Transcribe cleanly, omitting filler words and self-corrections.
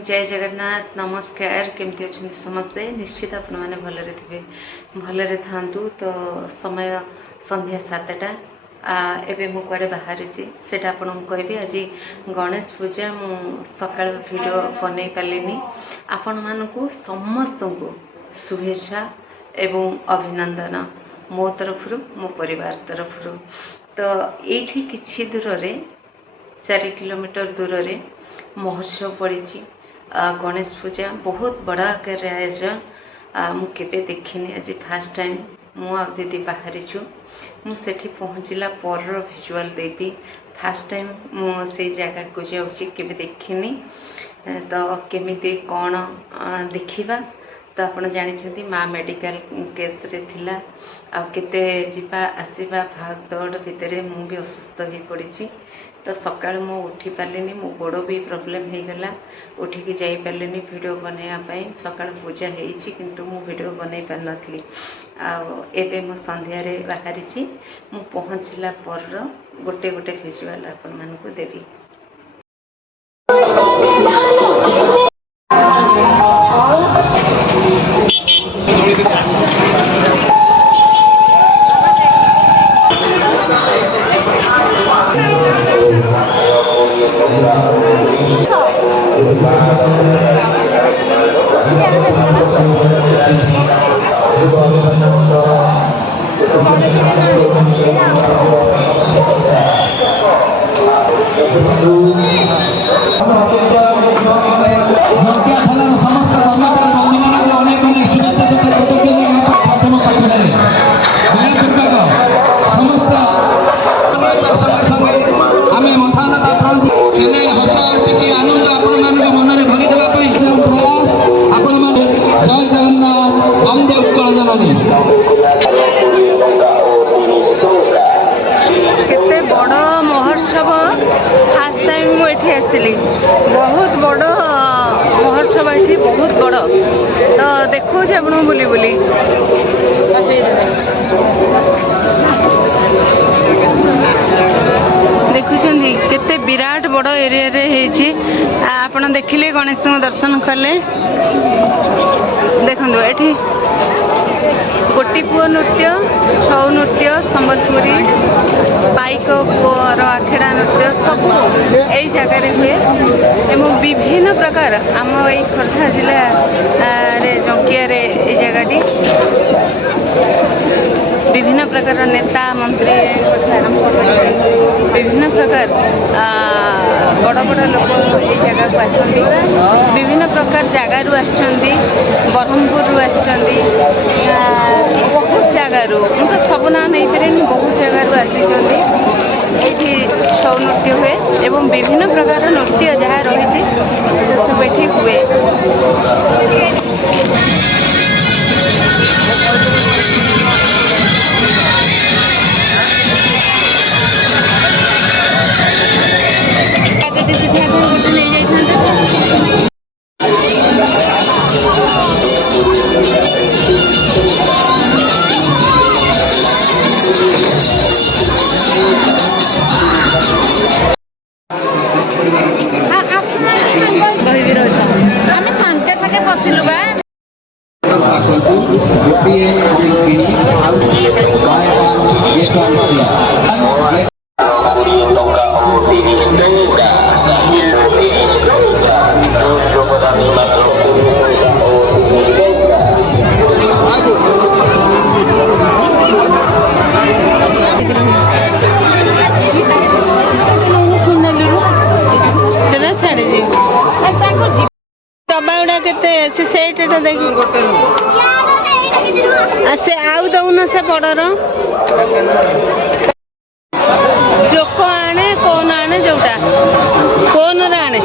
जय जगन्नाथ नमस्कार केमती अच्छा समस्ते निश्चित आपण मैंने भलरे थे भलरे था तो समय संध्या 7टा एबे मु कुआडे बाहरी सेटा आपन कहबी आज गणेश पूजा मु सकाळ वीडियो बनै पालिनी आपण मानकु समस्त को शुभेच्छा एवं अभिनंदन मो तरफ मो परिवार तरफ तो ये किछि दूर रे 4 किलोमीटर दूर रे महोत्सव पड़ी गणेश पूजा बहुत बड़ा आकार आयोजन मुझे देखनी आज फास्ट टाइम मु दीदी बाहरी छु मुझे पहुँचला पर विजुआल देवी फास्ट टाइम मुझे जगह को जाऊँगी देखनी तो केमिति कौन देखा तो आप जानते माँ मेडिकल केस रे थिला आ केते जीवा आसवा भाग दौड़ भितर मुझे असुस्थ हो पड़ी तो सकाल मु उठी पार्लिनी मो गोड़ भी प्रोब्लेम हो गला उठिकी जाई पार्लिनी वीडियो बनवाई सकाल पूजा होती किंतु मु वीडियो बनई पार नथली आबे मु संध्या रे बाहरी मु पहुँचला पर गोटे गोटे विजुआल आपण मानकु देवी। केते बड़ महोत्सव फास्ट टाइम मुझे आसली बहुत बड़ महोत्सव ये बहुत बड़ तो देखो आप बुली बुली देखुंती केते विराट बड़ एरिया रे हेची आपण देखिले गणेश दर्शन कले देखो ये गोटी पुओ नृत्य छौ नृत्य संबलपुरी पाइक पुओर आखेड़ा नृत्य सब यही जगार हुए एवं विभिन्न प्रकार आम यही खोर्धा जिला रे जंकिया रे जगहटी विभिन्न प्रकार नेता मंत्री आरंभ कर विभिन्न प्रकार बड़ बड़ लोक ये जगह को आसछन्ती विभिन्न प्रकार जगार आसछन्ती ब्रह्मपुर आसछन्ती बहुत जगार तो सब ना नहीं पारे बहुत जगार आसी ये छौ नृत्य हुए एवं विभिन्न प्रकार नृत्य जहाँ रही सब ये हुए। से आउ दौन से बड़र जोक आने कौन आने जोटा कौन आने